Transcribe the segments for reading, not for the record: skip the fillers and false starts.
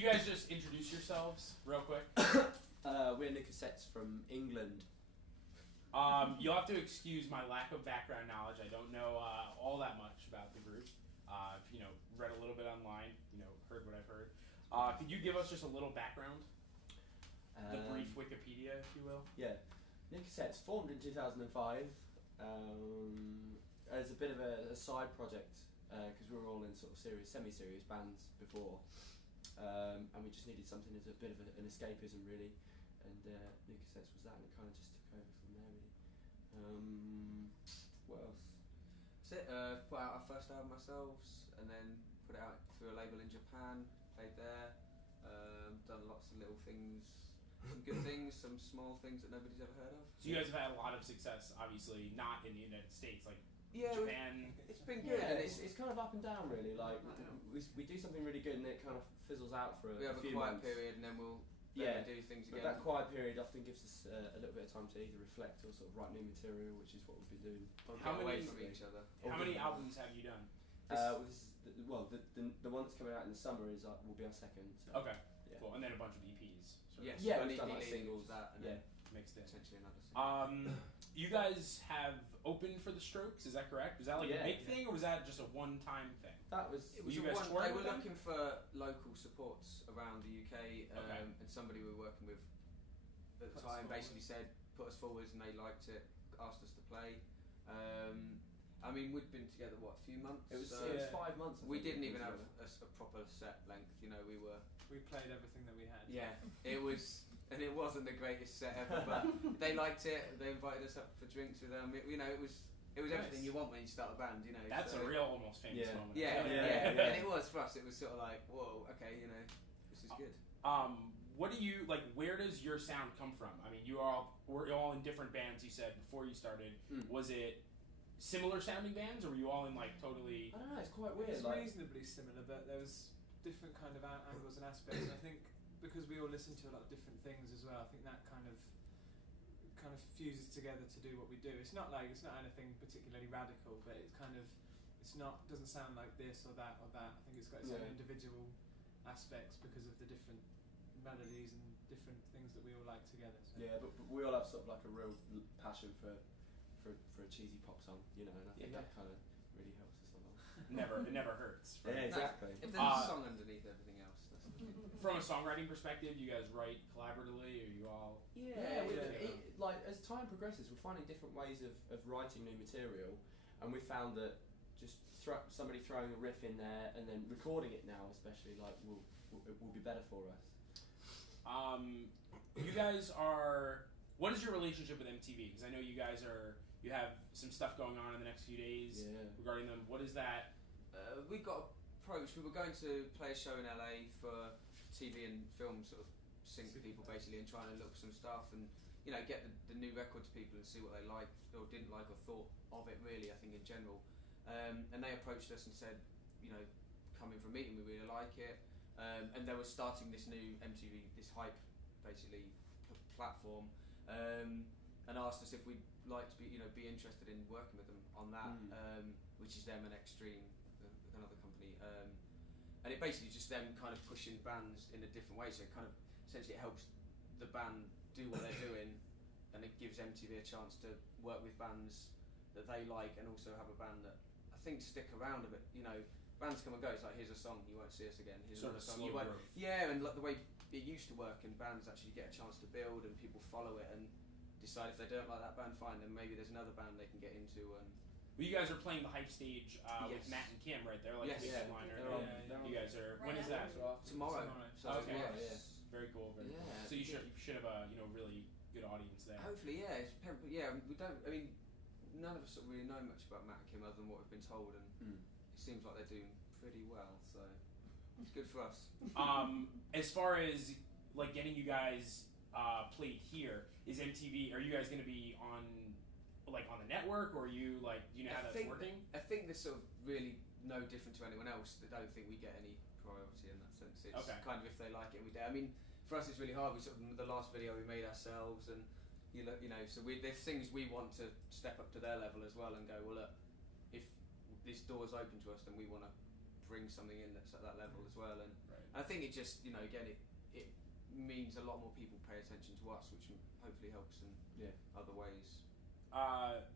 you guys just introduce yourselves real quick? We're the Cassettes from England. You'll have to excuse my lack of background knowledge. I don't know all that much about the group. I've read a little bit online. Heard what I've heard. Could you give us just a little background? The brief Wikipedia, if you will. Yeah, the Cassettes formed in 2005 as a bit of a side project because we were all in sort of semi-serious bands before, and we just needed something as a bit of an escapism really. And New Cassettes was that, and it kind of just took over from there, really. What else? That's it. Put out our first album ourselves, and then put it out through a label in Japan. Played there. Done lots of little things, some good things, some small things that nobody's ever heard of. So you guys have had a lot of success, obviously, not in the United States, like Japan. It's been good. Yeah, it's kind of up and down, really. Like we do something really good, and it kind of fizzles out for a few months. We have a quiet period, and then we'll. Yeah, do things again. But that quiet period often gives us a little bit of time to either reflect or sort of write new material, which is what we've been doing. How many away from each other? How many albums have you done? The one that's coming out in the summer will be our second. So. Okay, yeah. Cool. And then a bunch of EPs. Yes, yeah, we've done like singles. That, and yeah, mixed in. Potentially another single. You guys have opened for the Strokes, is that correct? Was that like a big thing, or was that just a one-time thing? That was. It was you guys they were looking for local supports around the UK, and somebody we were working with at the time basically said, put us forwards, and they liked it, asked us to play. I mean, we'd been together a few months. It was 5 months. We didn't even have a proper set length. We played everything that we had. Yeah, it was, and it wasn't the greatest set ever, but they liked it. They invited us up for drinks with them. It was everything you want when you start a band. That's a real almost famous moment. Yeah, and it was for us. It was sort of like, whoa, okay, this is good. What do you like? Where does your sound come from? I mean, we're all in different bands. You said before you started. Was it similar sounding bands, or were you all in like totally? I don't know. It's quite weird. It's reasonably similar, but there was different kind of angles and aspects. And I think because we all listen to a lot of different things as well, I think that kind of fuses together to do what we do. It's not anything particularly radical, but doesn't sound like this or that or that. I think it's got its own individual aspects because of the different melodies and different things that we all like together. So. Yeah, but we all have sort of like a real passion for a cheesy pop song, and I think that kind of really helps us a lot. It never hurts. Right? Yeah, exactly. If there's a song underneath everything else, that's from a songwriting perspective, you guys write collaboratively, or you all? Like as time progresses, we're finding different ways of writing new material, and we found that just somebody throwing a riff in there and then recording it now, especially, like will be better for us. You guys are. What is your relationship with MTV? Because I know you guys you have some stuff going on in the next few days regarding them. What is that? We got approached. We were going to play a show in LA for TV and film sort of sync people basically, and trying to look for some stuff and get the new record to people and see what they liked or didn't like or thought of it really. I think in general, and they approached us and said, come in for a meeting. We really like it, and they were starting this new MTV, this hype basically platform. And asked us if we'd like to be interested in working with them on that, which is them and Extreme, another company, and it basically just them kind of pushing bands in a different way. So it kind of essentially it helps the band do what they're doing, and it gives MTV a chance to work with bands that they like, and also have a band that I think stick around a bit. Bands come and go. It's like, here's a song, you won't see us again. Here's another song, you won't. Yeah, and like the way it used to work, and bands actually get a chance to build, and people follow it and decide if they don't like that band, fine, then maybe there's another band they can get into. And well, you guys are playing the hype stage with Matt and Kim, right? They're like the headliner. You guys are. When is that? Tomorrow. So okay. Very cool. Very cool. So you should have a really good audience there. Hopefully, we don't. I mean, none of us really know much about Matt and Kim other than what we've been told, and it seems like they're doing pretty well. So it's good for us. As far as like getting you guys played here, is MTV? Are you guys going to be on the network, or are you do you know how that's working? I think they're sort of really no different to anyone else. I don't think we get any priority in that sense. It's kind of if they like it, we do. I mean, for us, it's really hard. We sort of the last video we made ourselves, and so there's things we want to step up to their level as well, and go, well, look, if this door's open to us, then we want to bring something in that's at that level as well. And And I think it just, you know, again, it means a lot more people pay attention to us, which hopefully helps in other ways.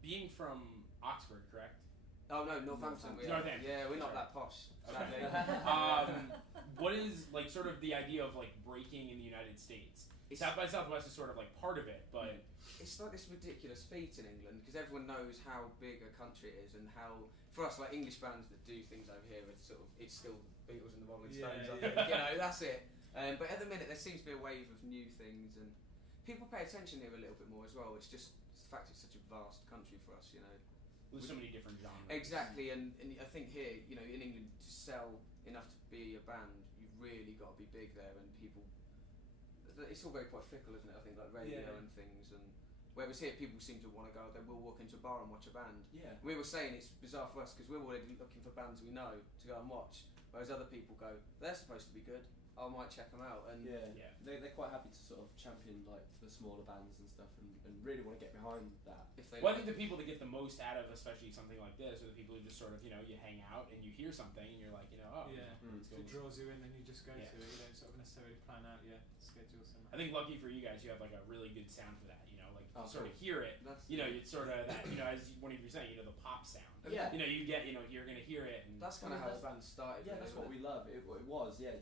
Being from Oxford, correct? Oh no, Northampton. Northampton. Yeah, we're not that posh. Sadly. What is like sort of the idea of like breaking in the United States? South by Southwest is sort of like part of it, but it's like this ridiculous feat in England because everyone knows how big a country it is and how, for us, like English bands that do things over here, it's still Beatles and the Rolling Stones. I think, you know, that's it. But at the minute, there seems to be a wave of new things, and people pay attention here a little bit more as well. It's just the fact it's such a vast country for us, you know. there's so many different genres. Exactly, and I think here, you know, in England, to sell enough to be a band, you've really got to be big there, and people. It's all very quite fickle, isn't it? I think like radio and things, and whereas here people seem to want to go. They will walk into a bar and watch a band. Yeah. We were saying it's bizarre for us because we're already looking for bands we know to go and watch, whereas other people go, they're supposed to be good. I might check them out. And they're quite happy to sort of champion like the smaller bands and stuff, and really want to get behind that. if they Well, I think the people that get the most out of, especially something like this, are the people who just sort of, you know, you hang out and you hear something and you're like, you know, oh, let's go. If it draws you in, then you just go Yeah. to it. You don't sort of necessarily plan out your schedule so much. I think lucky for you guys, you have like a really good sound for that. You know, like Oh, you sort cool. of hear it. That's You know, it's sort of that. You know, as one of you were saying, you know, the pop sound. Yeah. You know, you get, you know, you're gonna hear it. And that's kind of how the band started. Yeah, really, that's what we wasn't love. It was,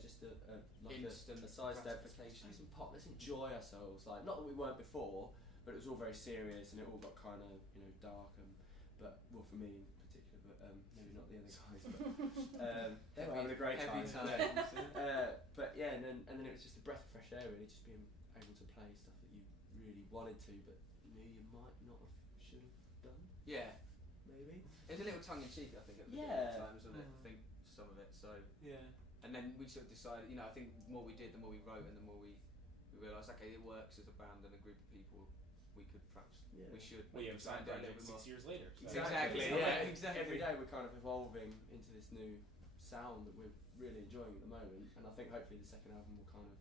just like Instant a sidestep. gratification. Let's pop. Let's enjoy ourselves. Like, not that we weren't before, but it was all very serious, and it all got kind of, you know, dark. But well, for me in particular, but maybe not the other guys. But they were having a great heavy time. times. But yeah, and then it was just a breath of fresh air, really, just being able to play stuff that you really wanted to, but knew you might not have should have done. Yeah. Maybe. It's a little tongue in cheek, I think, at the Yeah. times, wasn't it? I think some of it. So, Yeah. and then we sort of decided, you know, I think the more we did, the more we wrote, and the more we realised, okay, it works as a band and a group of people. We could perhaps, we should. we have a side try and do project a little 6 years later. So. Exactly. So, Yeah, like, exactly. Every day we're kind of evolving into this new sound that we're really enjoying at the moment, and I think hopefully the second album will kind of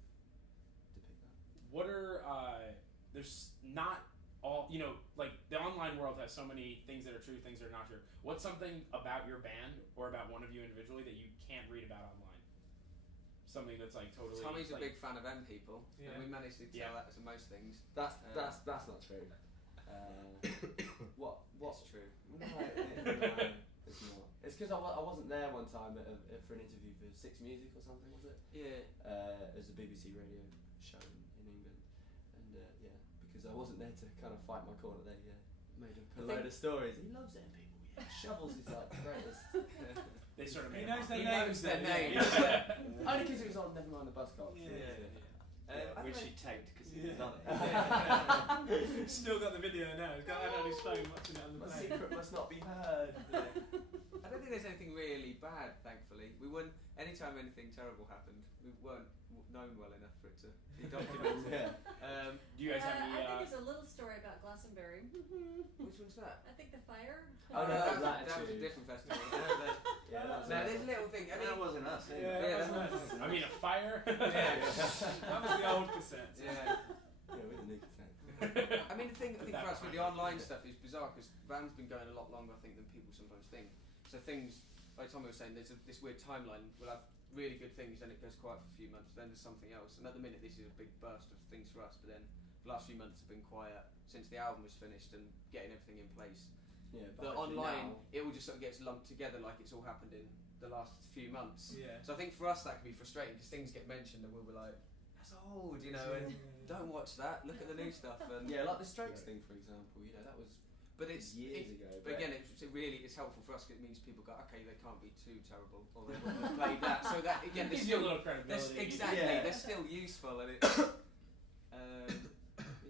depict that. What are there's not all, you know, like the online world has so many things that are true, things that are not true. What's something about your band or about one of you individually that you can't read about online? Something that's like totally. Tommy's like, a big fan of M people, Yeah. and we managed to tell that to most things. That's not true. What? It's true. No, it's not. It's because I wasn't there one time for an interview for Six Music or something, was it? Yeah. As a BBC radio show in England, and because I wasn't there to kind of fight my corner, they made up a load of stories. He loves them people. Yeah, Shovels is like the greatest. They sort of He made knows them their up. names. their then, names. yeah. Only because it was on Nevermind the Buzzcocks. Which he tagged because he was on it. Still got the video now. He's got that on his phone watching it on the My plane. secret must not be heard. I don't think there's anything really bad, thankfully. We weren't. Anytime anything terrible happened, we weren't known well enough for it to be documented. Do you guys have any? I think there's a little story about Glastonbury. Which one's that? I think the fire. Oh, no, that, that was a too. different festival. Yeah, that's No, there's a little thing. I mean, That wasn't us. Yeah, Yeah, that was that nice. I mean, a fire. That was the old cassettes. yeah. with the new cassette. I mean, the thing I think for us with the online stuff is bizarre because band's been going a lot longer, I think, than people sometimes think. So things, like Tommy was saying, there's this weird timeline. We'll have really good things, then it goes quiet for a few months, then there's something else. And at the minute, this is a big burst of things for us. But then the last few months have been quiet since the album was finished and getting everything in place. Yeah, The online, it all just sort of gets lumped together like it's all happened in the last few months. Yeah. So I think for us that can be frustrating because things get mentioned and we'll be like, that's old, you know, and don't watch that, look at the new stuff. And Yeah, like the Strokes thing, for example. You know, that was but it's years ago. But again, it's helpful for us because it means people go, okay, they can't be too terrible, or they wouldn't have played that. So that again, Gives you a little credibility. exactly, Yeah. they're still useful, and it. We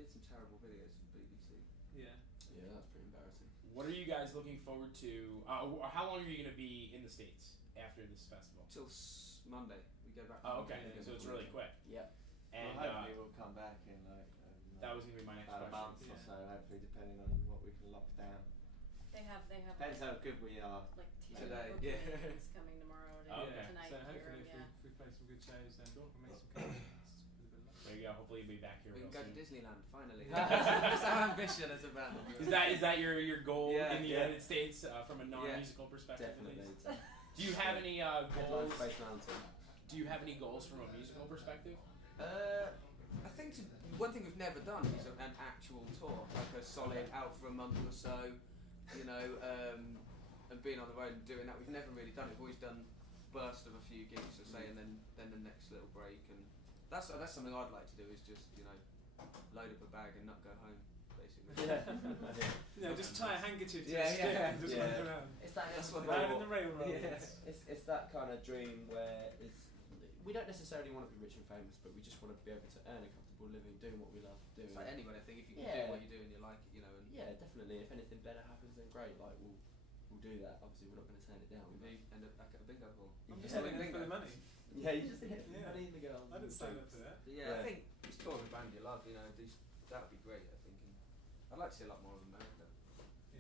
did some terrible videos for BBC. Yeah. Yeah, that's pretty embarrassing. What are you guys looking forward to? How long are you going to be in the States after this festival? Till Monday, we go back. Oh, okay. Yeah, So it's really quick. Yeah. And well, hopefully we'll come back in like that was going to be my next about a question. month or so. Hopefully, depending on what we can lock down. They have Depends how good we are. like Today, today. yeah. It's coming tomorrow. Oh, okay. Tonight. So here, hopefully, yeah. if we play some good shows, then we'll make some connections. There you go. Hopefully you'll be back here We real can go to soon. Disneyland finally. That's our ambition as a band. Is that your goal Yeah, in the yeah. United States from a non-musical perspective? At Definitely. least? Do you have any Headline goals? Space Mountain. Do Do you have any goals from a musical perspective? I think one thing we've never done is an actual tour, like a solid out for a month or so, you know, and being on the road and doing that. We've never really done it. We've always done burst of a few gigs, or say, and then the next little break. And that's something I'd like to do, is just, you know, load up a bag and not go home, basically. Yeah, just tie a handkerchief to Yeah, a stick yeah, and just yeah. walk around. It's that That's what Round in the railroad. Yeah, it's that kind of dream where we don't necessarily want to be rich and famous, but we just want to be able to earn a comfortable living doing what we love doing. It's like anyone, I think, if you can Yeah. do what you do and you like it, you know. And Yeah, definitely. If anything better happens, then great. Like we'll do that. Obviously, we're not going to turn it down. we end up back at a bingo hall. I'm Yeah. just doing it for the money. Yeah, you just hit Yeah. money in the girls. I didn't sign up for that. But Yeah. I think just touring a band you love, you know, that would be great, I think. And I'd like to see a lot more of America.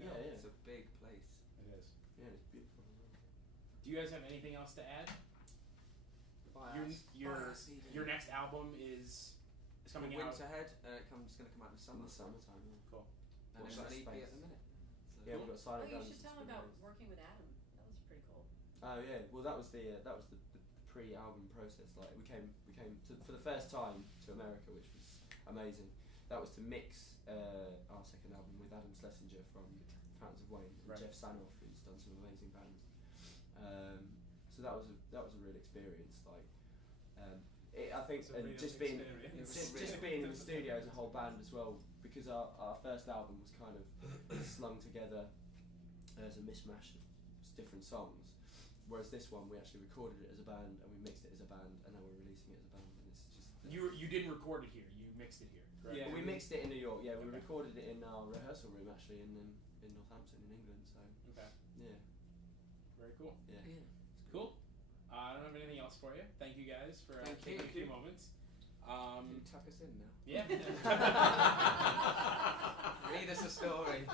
Yeah, yeah. It's a big place. It is. Yeah, it's beautiful. Do you guys have anything else to add? Your next album is coming out. Winter Head. It's going to come out in the In summer. the summertime. Yeah. Cool. And Watch we've got that an EP space. at the minute. So Yeah, we've got Oh, silent you guns. should tell them about working with Adam. That was pretty cool. Oh yeah, well that was the pre-album process. Like we came for the first time to America, which was amazing. That was to mix our second album with Adam Schlesinger from Fountains of Wayne and Right. Jeff Sanoff, who's done some amazing bands. So that was a real experience. Like I think, It's a and real just being experience. just being in the studio as a whole band as well, because our first album was kind of slung together as a mishmash of different songs, whereas this one we actually recorded it as a band and we mixed it as a band, and now we're releasing it as a band, and it's just You didn't record it here. You mixed it here, correct? Yeah. we mixed it in New York. Yeah, we Okay. recorded it in our rehearsal room actually in Northampton in England. So Okay. yeah, Very cool. yeah. Cool. I don't have anything else for you. Thank you guys for Thank taking you. a few moments. Can you tuck us in now? Yeah. Read us a story.